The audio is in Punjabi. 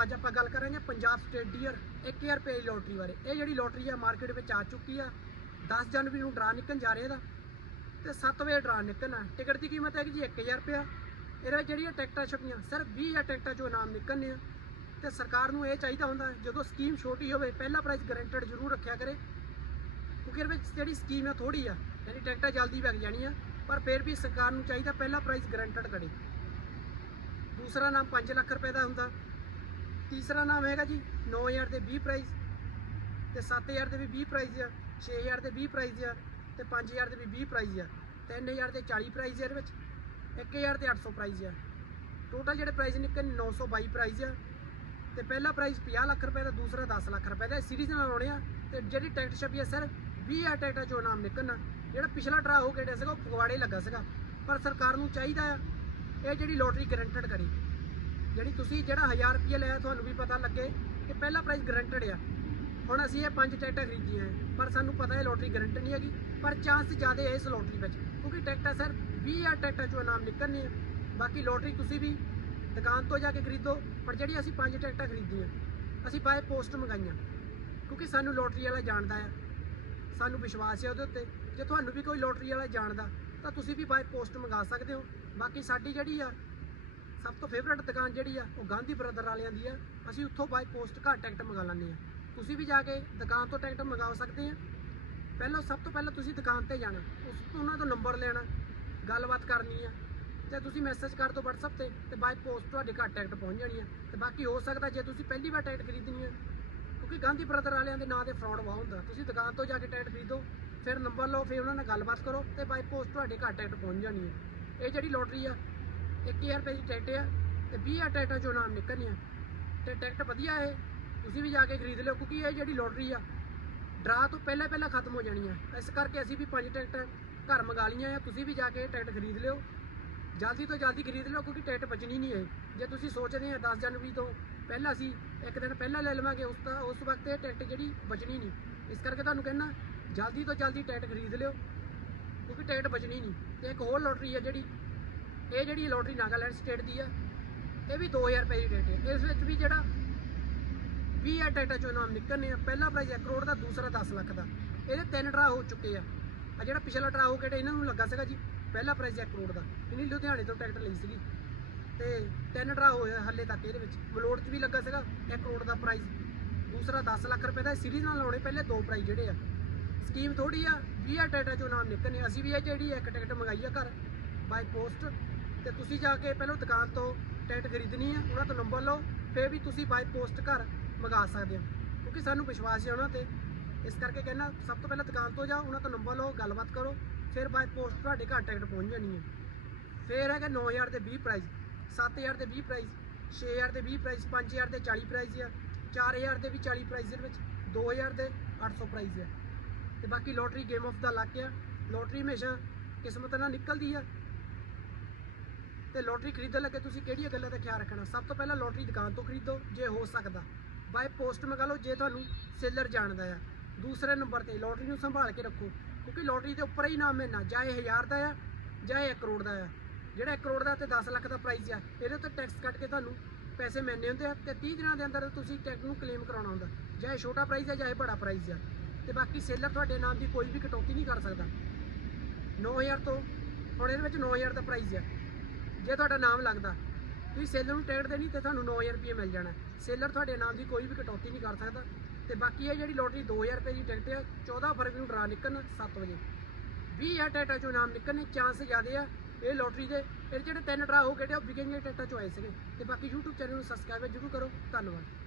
ਦੋਸਤੋ ਅੱਜ ਆਪਾਂ ਗੱਲ ਕਰਾਂਗੇ ਪੰਜਾਬ ਸਟੇਟ ਡੀਅਰ 1000 ਰੁਪਏ ਦੀ ਲੋਟਰੀ ਬਾਰੇ। ਇਹ ਜਿਹੜੀ ਲੋਟਰੀ ਆ, ਮਾਰਕੀਟ ਵਿੱਚ ਆ ਚੁੱਕੀ ਆ। 10 ਜਨਵਰੀ ਨੂੰ ਡਰਾ ਨਿਕਲਣ ਜਾ ਰਿਹਾ ਇਹਦਾ ਤੇ 7 ਵਜੇ ਡਰਾ ਨਿਕਲਣਾ। ਟਿਕਟ ਦੀ ਕੀਮਤ ਹੈਗੀ ਜੀ 1000 ਰੁਪਇਆ ਇਹਦੇ ਵਿੱਚ ਜਿਹੜੀਆਂ ਟਿਕਟਾਂ ਛਪੀਆਂ, ਸਿਰਫ 20000 ਟਿਕਟਾਂ ਚੋਂ ਇਨਾਮ ਨਿਕਲਣੇ ਆ। ਤੇ ਸਰਕਾਰ ਨੂੰ ਇਹ ਚਾਹੀਦਾ ਹੁੰਦਾ, ਜਦੋਂ ਸਕੀਮ ਛੋਟੀ ਹੋਵੇ, ਪਹਿਲਾ ਪ੍ਰਾਈਜ਼ ਗਰੰਟਡ ਜ਼ਰੂਰ ਰੱਖਿਆ ਕਰੇ। ਕਿਉਂਕਿ ਇਹਦੇ ਵਿੱਚ ਜਿਹੜੀ ਸਕੀਮ ਆ ਥੋੜੀ ਆ, ਯਾਨੀ ਟਿਕਟਾਂ ਜਲਦੀ ਵਿਕ ਜਾਣੀਆਂ, ਪਰ ਫਿਰ ਵੀ ਸਰਕਾਰ ਨੂੰ ਚਾਹੀਦਾ ਪਹਿਲਾ ਪ੍ਰਾਈਜ਼ ਗਰੰਟਡ ਕਰੇ। ਦੂਸਰਾ ਨਾਮ 5 ਲੱਖ ਰੁਪਏ ਦਾ ਹੁੰਦਾ। ਤੀਸਰਾ ਨਾਮ ਹੈਗਾ ਜੀ 9000 ਦੇ 20 ਪ੍ਰਾਈਜ਼ ਤੇ 7000 ਦੇ ਵੀ 20 ਪ੍ਰਾਈਜ਼ ਆ 6000 ਦੇ 20 ਪ੍ਰਾਈਜ਼ ਆ ਤੇ 5000 ਦੇ ਵੀ 20 ਪ੍ਰਾਈਜ਼ ਆ 3000 ਦੇ 40 ਪ੍ਰਾਈਜ਼ ਆ ਇਹਦੇ ਵਿੱਚ 1000 ਦੇ 800 ਪ੍ਰਾਈਜ਼ ਆ। ਟੋਟਲ ਜਿਹੜੇ ਪ੍ਰਾਈਜ਼ ਨਿਕਲ 922 ਪ੍ਰਾਈਜ਼ ਆ ਤੇ ਪਹਿਲਾ ਪ੍ਰਾਈਜ਼ 50 ਲੱਖ ਰੁਪਏ ਦਾ, ਦੂਸਰਾ 10 ਲੱਖ ਰੁਪਏ ਦਾ ਸੀਰੀਜ਼ ਨਾਲ ਆਉਣੇ ਆ ਤੇ ਜਿਹੜੀ ਟਿਕਟ ਛਪੀ ਆ ਸਰ 20 ਆ ਟਿਕਟਾਂ ਚੋਂ ਨਾਮ ਨਿਕਲਣਾ। ਜਿਹੜਾ ਪਿਛਲਾ ਡਰਾ ਹੋ ਕੇ ਡਿਆ ਸੀਗਾ, ਉਹ ਫਗਵਾੜੇ ਲੱਗਾ ਸੀਗਾ। ਪਰ ਸਰਕਾਰ ਨੂੰ ਚਾਹੀਦਾ ਆ, ਇਹ ਜਿਹੜੀ ਲੋਟਰੀ ਗਰੰਟਡ ਕਰੇ। ਜਿਹੜੀ ਤੁਸੀਂ ਜਿਹੜਾ 1000 ਰੁਪਏ ਲਿਆ, ਤੁਹਾਨੂੰ ਵੀ ਪਤਾ ਲੱਗੇ ਕਿ ਪਹਿਲਾ ਪ੍ਰਾਈਜ਼ ਗਰੰਟਡ ਆ। ਹੁਣ ਅਸੀਂ ਇਹ ਪੰਜ ਟਿਕਟਾਂ ਖਰੀਦੀਆਂ ਪਰ ਸਾਨੂੰ ਪਤਾ ਹੈ ਲੋਟਰੀ ਗਰੰਟ ਨਹੀਂ ਹੈਗੀ, ਪਰ ਚਾਂਸ ਜ਼ਿਆਦਾ ਹੈ ਇਸ ਲੋਟਰੀ ਵਿੱਚ, ਕਿਉਂਕਿ ਟਿਕਟਾਂ ਸਰ 20000 ਟਿਕਟਾਂ ਚੋਂ ਨਾਮ ਨਿਕਲਣੇ ਆ। ਬਾਕੀ ਲੋਟਰੀ ਤੁਸੀਂ ਵੀ ਦੁਕਾਨ ਤੋਂ ਜਾ ਕੇ ਖਰੀਦੋ, ਪਰ ਜਿਹੜੀ ਅਸੀਂ ਪੰਜ ਟਿਕਟਾਂ ਖਰੀਦੀਆਂ, ਅਸੀਂ ਬਾਏ ਪੋਸਟ ਮੰਗਾਈਆਂ, ਕਿਉਂਕਿ ਸਾਨੂੰ ਲੋਟਰੀ ਵਾਲਾ ਜਾਣਦਾ ਆ। ਸਾਨੂੰ ਵਿਸ਼ਵਾਸ ਹੈ ਉਹਦੇ ਉੱਤੇ, ਜੇ ਤੁਹਾਨੂੰ ਵੀ ਕੋਈ ਲੋਟਰੀ ਵਾਲਾ ਜਾਣਦਾ, ਤਾਂ ਤੁਸੀਂ ਵੀ ਬਾਏ ਪੋਸਟ ਮੰਗਾ ਸਕਦੇ ਹੋ। ਬਾਕੀ ਸਾਡੀ ਜਿਹੜੀ ਆ ਸਭ ਤੋਂ ਫੇਵਰਟ ਦੁਕਾਨ ਜਿਹੜੀ ਆ, ਉਹ ਗਾਂਧੀ ਬ੍ਰਦਰ ਵਾਲਿਆਂ ਦੀ ਆ। ਅਸੀਂ ਉੱਥੋਂ ਬਾਈ ਪੋਸਟ ਘਰ ਟਿਕਟ ਮੰਗਾ ਲੈਂਦੇ ਆ। ਤੁਸੀਂ ਵੀ ਜਾ ਕੇ ਦੁਕਾਨ ਤੋਂ ਟਿਕਟ ਮੰਗਾ ਸਕਦੇ ਆ। ਪਹਿਲਾਂ, ਸਭ ਤੋਂ ਪਹਿਲਾਂ ਤੁਸੀਂ ਦੁਕਾਨ ਤੇ ਜਾਣਾ। ਉਸ ਤੋਂ ਉਹਨਾਂ ਤੋਂ ਨੰਬਰ ਲੈਣਾ, ਗੱਲਬਾਤ ਕਰਨੀ ਆ। ਤੇ ਤੁਸੀਂ ਮੈਸੇਜ ਕਰ ਦਿਓ WhatsApp ਤੇ ਤੇ ਬਾਈ ਪੋਸਟ ਤੁਹਾਡੇ ਘਰ ਟਿਕਟ ਪਹੁੰਚ ਜਾਣੀ ਆ। ਤੇ ਬਾਕੀ ਹੋ ਸਕਦਾ ਜੇ ਤੁਸੀਂ ਪਹਿਲੀ ਵਾਰ ਟਿਕਟ ਖਰੀਦਣੀ ਆ, ਕਿਉਂਕਿ ਗਾਂਧੀ ਬ੍ਰਦਰ ਵਾਲਿਆਂ ਦੇ ਨਾਂ ਤੇ ਫਰਾਡ ਬਹੁਤ ਹੁੰਦਾ। ਤੁਸੀਂ ਦੁਕਾਨ ਤੋਂ ਜਾ ਕੇ ਟਿਕਟ ਖਰੀਦੋ, ਫਿਰ ਨੰਬਰ ਲਓ, ਫਿਰ ਉਹਨਾਂ ਨਾਲ ਗੱਲਬਾਤ ਕਰੋ, ਤੇ ਬਾਈ ਪੋਸਟ ਤੁਹਾਡੇ ਘਰ ਟਿਕਟ ਪਹੁੰਚ ਜਾਣੀ ਹੈ ਇਹ ਜਿਹੜੀ ਲੋਟਰੀ ਆ 1000 ਰੁਪਏ ਦੀ ਟਿਕਟ ਆ ਤੇ 20000 ਟਿਕਟਾਂ ਚੋਂ ਨਾਮ ਨਿਕਲਣੀਆਂ। ਤੇ ਟਿਕਟ ਵਧੀਆ ਹੈ ਤੁਸੀਂ ਵੀ ਜਾ ਕੇ ਖਰੀਦ ਲਿਓ ਕਿਉਂਕਿ ਇਹ ਜਿਹੜੀ ਲੋਟਰੀ ਆ, ਡਰਾ ਤੋਂ ਪਹਿਲਾਂ ਪਹਿਲਾਂ ਖਤਮ ਹੋ ਜਾਣੀ ਆ ਇਸ ਕਰਕੇ ਅਸੀਂ ਵੀ ਪੰਜ ਟਿਕਟਾਂ ਘਰ ਮੰਗਾ ਲਈਆਂ ਆ, ਤੁਸੀਂ ਵੀ ਜਾ ਕੇ ਟਿਕਟ ਖਰੀਦ ਲਿਓ। ਜਲਦੀ ਤੋਂ ਜਲਦੀ ਖਰੀਦ ਲਓ ਕਿਉਂਕਿ ਟਿਕਟ ਬਚਣੀ ਨਹੀਂ ਹੈ ਜੇ ਤੁਸੀਂ ਸੋਚਦੇ ਆ 10 ਜਨਵਰੀ ਤੋਂ ਪਹਿਲਾਂ ਅਸੀਂ ਇੱਕ ਦਿਨ ਪਹਿਲਾਂ ਲੈ ਲਵਾਂਗੇ, ਉਸ ਤਾਂ ਉਸ ਵਕਤ ਇਹ ਟਿਕਟ ਜਿਹੜੀ ਬਚਣੀ ਨਹੀਂ। ਇਸ ਕਰਕੇ ਤੁਹਾਨੂੰ ਕਹਿੰਦਾ, ਜਲਦੀ ਤੋਂ ਜਲਦੀ ਟਿਕਟ ਖਰੀਦ ਲਿਓ ਕਿਉਂਕਿ ਟਿਕਟ ਬਚਣੀ ਨਹੀਂ। ਤੇ ਇੱਕ ਹੋਰ ਲੋਟਰੀ ਹੈ ਜਿਹੜੀ ਇਹ ਜਿਹੜੀ ਲੋਟਰੀ ਨਾਗਾਲੈਂਡ ਸਟੇਟ ਦੀ ਆ, ਇਹ ਵੀ 2000 ਰੁਪਏ ਦੀ ਟਿਕਟ ਹੈ ਇਸ ਵਿੱਚ ਵੀ ਜਿਹੜਾ 20 ਆ ਚੋਂ ਨਾਮ ਨਿਕਲਣੇ ਆ। ਪਹਿਲਾ ਪ੍ਰਾਈਜ਼ 1 ਕਰੋੜ ਦਾ, ਦੂਸਰਾ 10 ਲੱਖ ਦਾ। ਇਹਦੇ ਤਿੰਨ ਡਰਾ ਹੋ ਚੁੱਕੇ ਆ। ਆ ਜਿਹੜਾ ਪਿਛਲਾ ਡਰਾ ਹੋ ਕੇ ਇਹਨਾਂ ਨੂੰ ਲੱਗਾ ਸੀਗਾ ਜੀ, ਪਹਿਲਾ ਪ੍ਰਾਈਜ਼ 1 ਕਰੋੜ ਦਾ। ਇਹਨੇ ਲੁਧਿਆਣੇ ਤੋਂ ਟਿਕਟ ਲਈ ਸੀਗੀ। ਤੇ ਤਿੰਨ ਡਰਾ ਹੋਏ ਆ ਹੱਲੇ ਤੱਕ ਇਹਦੇ ਵਿੱਚ। ਮਲੋੜ 'ਚ ਵੀ ਲੱਗਾ ਸੀਗਾ 1 ਕਰੋੜ ਦਾ ਪ੍ਰਾਈਜ਼ ਦੂਸਰਾ 10 ਲੱਖ ਰੁਪਏ ਦਾ। ਸੀਰੀਜ਼ ਨਾਲ ਲਾਉਣੇ ਪਹਿਲੇ ਦੋ ਪ੍ਰਾਈਜ਼ ਜਿਹੜੇ ਆ। ਸਕੀਮ ਥੋੜੀ ਆ 20 ਟਿਕਟਾਂ ਚੋਂ ਨਾਮ ਨਿਕਲਣੇ ਅਸੀਂ ਵੀ ਇਹ ਜਿਹੜੀ ਇੱਕ ਟਿਕਟ ਮੰਗਾਈ ਆ ਘਰ ਬਾਈ ਪੋਸਟ ਤੇ ਤੁਸੀਂ ਜਾ ਕੇ ਪਹਿਲਾਂ ਦੁਕਾਨ ਤੋਂ ਟੈਂਟ ਖਰੀਦਣੀ ਆ, ਉਹਨਾਂ ਤੋਂ ਨੰਬਰ ਲਓ, ਫਿਰ ਵੀ ਤੁਸੀਂ ਬਾਈ ਪੋਸਟ ਘਰ ਮੰਗਾ ਸਕਦੇ ਹੋ। ਕਿਉਂਕਿ ਸਾਨੂੰ ਵਿਸ਼ਵਾਸ ਹੈ ਉਹਨਾਂ ਤੇ। ਇਸ ਕਰਕੇ ਕਹਿੰਦਾ, ਸਭ ਤੋਂ ਪਹਿਲਾਂ ਦੁਕਾਨ ਤੋਂ ਜਾਓ, ਉਹਨਾਂ ਤੋਂ ਨੰਬਰ ਲਓ, ਗੱਲਬਾਤ ਕਰੋ, ਫਿਰ ਬਾਈ ਪੋਸਟ ਤੁਹਾਡੇ ਘਰ ਟਿਕਟ ਪਹੁੰਚ ਜਾਣੀ ਹੈ ਫਿਰ ਹੈਗਾ 9000 ਦੇ 20 ਪ੍ਰਾਈਜ਼ 7000 ਦੇ 20 ਪ੍ਰਾਈਜ਼ 6000 ਦੇ 20 ਪ੍ਰਾਈਜ਼ 5000 ਦੇ 40 ਪ੍ਰਾਈਜ਼ ਆ 4000 ਦੇ ਵੀ 40 ਪ੍ਰਾਈਜ਼ ਦੇ ਵਿੱਚ 2000 ਦੇ 800 ਪ੍ਰਾਈਜ਼ ਆ। ਤੇ ਬਾਕੀ ਲੋਟਰੀ ਗੇਮ ਆਫ ਦਾ ਲੱਕ ਆ। ਲੋਟਰੀ ਹਮੇਸ਼ਾ ਕਿਸਮਤ ਨਾਲ ਨਿਕਲਦੀ ਆ। ਤੇ ਲੋਟਰੀ ਖਰੀਦਣ ਲੱਗੇ ਤੁਸੀਂ ਕਿਹੜੀਆਂ ਗੱਲਾਂ ਦਾ ਖਿਆਲ ਰੱਖਣਾ? ਸਭ ਤੋਂ ਪਹਿਲਾਂ ਲੋਟਰੀ ਦੁਕਾਨ ਤੋਂ ਖਰੀਦੋ, ਜੇ ਹੋ ਸਕਦਾ। ਬਾਈ ਪੋਸਟ ਮੰਗਾ ਲਓ ਜੇ ਤੁਹਾਨੂੰ ਸੇਲਰ ਜਾਣਦਾ ਆ। ਦੂਸਰੇ ਨੰਬਰ ਤੇ ਲੋਟਰੀ ਨੂੰ ਸੰਭਾਲ ਕੇ ਰੱਖੋ, ਕਿਉਂਕਿ ਲੋਟਰੀ ਦੇ ਉੱਪਰ ਹੀ ਨਾਮ ਮਿਲਣਾ ਚਾਹੇ 1000 ਦਾ ਆ ਚਾਹੇ 1 ਕਰੋੜ ਦਾ ਆ। ਜਿਹੜਾ 1 ਕਰੋੜ ਦਾ ਤੇ 10 ਲੱਖ ਦਾ ਪ੍ਰਾਈਜ਼ ਆ, ਇਹਦੇ ਉੱਤੇ ਟੈਕਸ ਕੱਟ ਕੇ ਤੁਹਾਨੂੰ ਪੈਸੇ ਮਿਲਣੇ ਹੁੰਦੇ ਆ ਤੇ 30 ਦਿਨਾਂ ਦੇ ਅੰਦਰ ਤੁਸੀਂ ਟੈਕਸ ਨੂੰ ਕਲੇਮ ਕਰਾਉਣਾ ਹੁੰਦਾ। ਚਾਹੇ ਛੋਟਾ ਪ੍ਰਾਈਜ਼ ਆ ਚਾਹੇ ਬੜਾ ਪ੍ਰਾਈਜ਼ ਆ। ਤੇ ਬਾਕੀ ਸੇਲਰ ਤੁਹਾਡੇ ਨਾਮ ਦੀ ਕੋਈ ਵੀ ਕਟੌਤੀ ਨਹੀਂ ਕਰ ਸਕਦਾ। 9000 ਤੋਂ, ਹੁਣ ਇਹਦੇ ਵਿੱਚ 9000 ਦਾ ਪ੍ਰਾਈਜ਼ ਆ। ਜੇ ਤੁਹਾਡਾ ਨਾਮ ਲੱਗਦਾ, ਤੁਸੀਂ ਸੇਲਰ ਨੂੰ ਟਿਕਟ ਦੇਣੀ ਤੇ ਤੁਹਾਨੂੰ 9000 ਰੁਪਏ ਮਿਲ ਜਾਣਾ। ਸੇਲਰ ਤੁਹਾਡੇ ਨਾਮ ਦੀ ਕੋਈ ਵੀ ਕਟੌਤੀ ਨਹੀਂ ਕਰ ਸਕਦਾ। ਤੇ ਬਾਕੀ ਇਹ ਜਿਹੜੀ ਲੋਟਰੀ 2000 ਰੁਪਏ ਦੀ ਟਿਕਟ ਆ 14 ਫਰਵਰੀ ਨੂੰ ਡਰਾ ਨਿਕਲਣ 7 ਵਜੇ। 20000 ਟਿਕਟਾਂ ਚੋਂ ਨਾਮ ਨਿਕਲਣੇ, ਚਾਂਸ ਜ਼ਿਆਦੇ ਆ ਇਹ ਲੋਟਰੀ ਦੇ। ਇਹ ਜਿਹੜੇ ਤਿੰਨ ਡਰਾ ਹੋ ਗਏ ਤੇ ਉਹ ਵਿਕੇਂਗੇ ਟਿਕਟਾਂ ਚੋਂ ਆਏ ਸੀਗੇ। ਤੇ ਬਾਕੀ YouTube ਚੈਨਲ ਨੂੰ ਸਬਸਕ੍ਰਾਈਬ ਜ਼ਰੂਰ ਕਰੋ। ਧੰਨਵਾਦ।